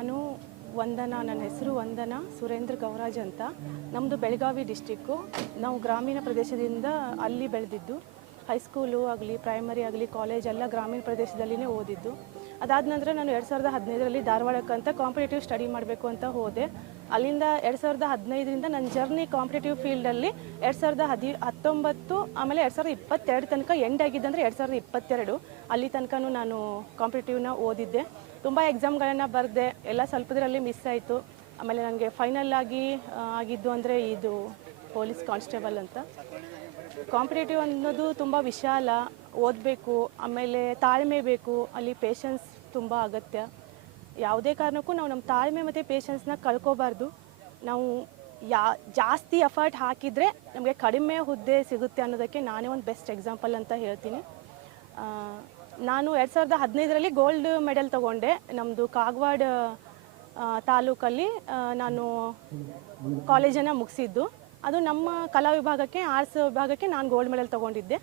ನಾನು ವಂದನಾ, ನನ್ನ ಹೆಸರು ವಂದನಾ ಸುರೇಂದ್ರ ಗೌರಾಜ್ ಅಂತ. ನಮ್ಮದು ಬೆಳಗಾವಿ ಡಿಸ್ಟಿಕ್ಕು. ನಾವು ಗ್ರಾಮೀಣ ಪ್ರದೇಶದಿಂದ ಅಲ್ಲಿ ಬೆಳೆದಿದ್ದು. ಹೈಸ್ಕೂಲು ಆಗಲಿ, ಪ್ರೈಮರಿ ಆಗಲಿ, ಕಾಲೇಜ್ ಎಲ್ಲ ಗ್ರಾಮೀಣ ಪ್ರದೇಶದಲ್ಲಿನೇ ಓದಿದ್ದು. ಅದಾದ ನಂತರ ನಾನು 2015ರಲ್ಲಿ ಧಾರವಾಡಕ್ಕಂತ ಕಾಂಪಿಟೇಟಿವ್ ಸ್ಟಡಿ ಮಾಡಬೇಕು ಅಂತ ಹೋದೆ. ಅಲ್ಲಿಂದ 2015ರಿಂದ ನನ್ನ ಜರ್ನಿ ಕಾಂಪಿಟೇಟಿವ್ ಫೀಲ್ಡಲ್ಲಿ 2019 ಆಮೇಲೆ 2022 ತನಕ ಎಂಡ್ ಆಗಿದ್ದಂದರೆ 2022 ಅಲ್ಲಿ ತನಕ ನಾನು ಕಾಂಪಿಟೇಟಿವ್ನ ಓದಿದ್ದೆ. ತುಂಬ ಎಕ್ಸಾಮ್ಗಳನ್ನು ಬರೆದೆ, ಎಲ್ಲ ಸ್ವಲ್ಪದರಲ್ಲಿ ಮಿಸ್ ಆಯಿತು. ಆಮೇಲೆ ನನಗೆ ಫೈನಲ್ ಆಗಿದ್ದು ಅಂದರೆ ಇದು ಪೊಲೀಸ್ ಕಾನ್ಸ್ಟೇಬಲ್ ಅಂತ. ಕಾಂಪಿಟೇಟಿವ್ ಅನ್ನೋದು ತುಂಬ ವಿಶಾಲ, ಓದಬೇಕು, ಆಮೇಲೆ ತಾಳ್ಮೆ ಬೇಕು, ಅಲ್ಲಿ ಪೇಷನ್ಸ್ ತುಂಬ ಅಗತ್ಯ. ಯಾವುದೇ ಕಾರಣಕ್ಕೂ ನಾವು ನಮ್ಮ ತಾಳ್ಮೆ ಮತ್ತು ಪೇಷನ್ಸ್ನ ಕಳ್ಕೊಬಾರ್ದು. ನಾವು ಜಾಸ್ತಿ ಎಫರ್ಟ್ ಹಾಕಿದರೆ ನಮಗೆ ಕಡಿಮೆ ಹುದ್ದೆ ಸಿಗುತ್ತೆ ಅನ್ನೋದಕ್ಕೆ ನಾನೇ ಒಂದು ಬೆಸ್ಟ್ ಎಕ್ಸಾಂಪಲ್ ಅಂತ ಹೇಳ್ತೀನಿ. ನಾನು 2015ರಲ್ಲಿ ಗೋಲ್ಡ್ ಮೆಡಲ್ ತೊಗೊಂಡೆ. ನಮ್ಮದು ಕಾಗವಾಡ ತಾಲೂಕಲ್ಲಿ ನಾನು ಕಾಲೇಜನ್ನು ಮುಗಿಸಿದ್ದು. ಅದು ನಮ್ಮ ಕಲಾ ವಿಭಾಗಕ್ಕೆ, ಆರ್ಟ್ಸ್ ವಿಭಾಗಕ್ಕೆ ನಾನು ಗೋಲ್ಡ್ ಮೆಡಲ್ ತೊಗೊಂಡಿದ್ದೆ.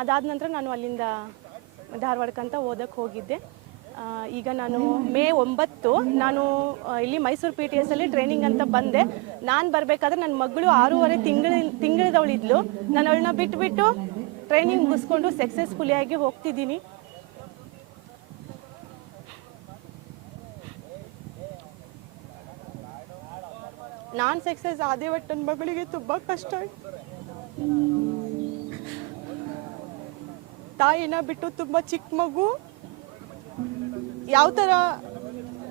ಅದಾದ ನಂತರ ನಾನು ಅಲ್ಲಿಂದ ಧಾರವಾಡಕ್ಕಂತ ಓದಕ್ಕೆ ಹೋಗಿದ್ದೆ. ಈಗ ನಾನು ಮೇ 9 ನಾನು ಇಲ್ಲಿ ಮೈಸೂರು PTS ಅಲ್ಲಿ ಟ್ರೈನಿಂಗ್ ಅಂತ ಬಂದೆ. ನಾನು ಬರಬೇಕಾದ್ರೆ ನನ್ನ ಮಗಳು 6.5 ತಿಂಗಳದವಳಿದ್ಲು. ನಾನು ಅವಳನ್ನ ಬಿಟ್ಟು ಟ್ರೈನಿಂಗ್ ಮುಗಿಸ್ಕೊಂಡು ಸಕ್ಸಸ್ಫುಲಿಯಾಗಿ ಹೋಗ್ತಿದ್ದೀನಿ. ನಾನು ಸಕ್ಸಸ್ ಆದೆ, ಬಟ್ ನನ್ನ ಮಗಳಿಗೆ ತುಂಬ ಕಷ್ಟ ಆಯ್ತು. ತಾಯಿನ ಬಿಟ್ಟು ತುಂಬ ಚಿಕ್ಕ ಮಗು ಯಾವ ಥರ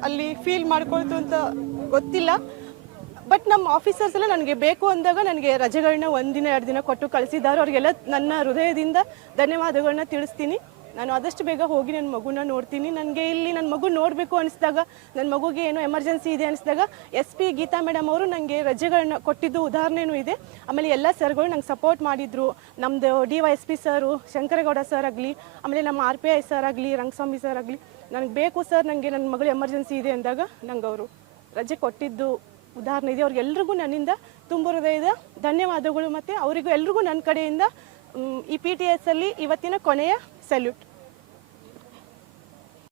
ಅಲ್ಲಿ ಫೀಲ್ ಮಾಡ್ಕೊಳ್ತು ಅಂತ ಗೊತ್ತಿಲ್ಲ. ಬಟ್ ನಮ್ಮ ಆಫೀಸರ್ಸ್ ಎಲ್ಲ ನನಗೆ ಬೇಕು ಅಂದಾಗ ನನಗೆ ರಜೆಗಳನ್ನ 1 ದಿನ 2 ದಿನ ಕೊಟ್ಟು ಕಳಿಸಿದ್ದಾರೆ. ಅವ್ರಿಗೆಲ್ಲ ನನ್ನ ಹೃದಯದಿಂದ ಧನ್ಯವಾದಗಳನ್ನ ತಿಳಿಸ್ತೀನಿ. ನಾನು ಆದಷ್ಟು ಬೇಗ ಹೋಗಿ ನನ್ನ ಮಗುನ ನೋಡ್ತೀನಿ. ನನಗೆ ಇಲ್ಲಿ ನನ್ನ ಮಗು ನೋಡಬೇಕು ಅನಿಸಿದಾಗ, ನನ್ನ ಮಗುಗೆ ಏನೋ ಎಮರ್ಜೆನ್ಸಿ ಇದೆ ಅನಿಸಿದಾಗ SP ಗೀತಾ ಮೇಡಮ್ ಅವರು ನನಗೆ ರಜೆಗಳನ್ನ ಕೊಟ್ಟಿದ್ದು ಉದಾಹರಣೆನೂ ಇದೆ. ಆಮೇಲೆ ಎಲ್ಲ ಸರ್ಗಳು ನಂಗೆ ಸಪೋರ್ಟ್ ಮಾಡಿದರು. ನಮ್ಮದು DYSP ಸರು, ಶಂಕರೇಗೌಡ ಸರ್ ಆಗಲಿ, ಆಮೇಲೆ ನಮ್ಮ RPI ಸರ್ ಆಗಲಿ, ರಂಗಸ್ವಾಮಿ ಸರ್ ಆಗಲಿ, ನನಗೆ ಬೇಕು ಸರ್, ನನಗೆ ನನ್ನ ಮಗಳು ಎಮರ್ಜೆನ್ಸಿ ಇದೆ ಅಂದಾಗ ನಂಗೆ ಅವರು ರಜೆ ಕೊಟ್ಟಿದ್ದು ಉದಾಹರಣೆ ಇದೆ. ಅವ್ರಿಗೆಲ್ರಿಗೂ ನನ್ನಿಂದ ತುಂಬ ಹೃದಯದ ಧನ್ಯವಾದಗಳು. ಮತ್ತು ಅವರಿಗೂ ಎಲ್ರಿಗೂ ನನ್ನ ಕಡೆಯಿಂದ ಈ PTS ಅಲ್ಲಿ ಇವತ್ತಿನ ಕೊನೆಯ ಸಲ್ಯೂಟ್.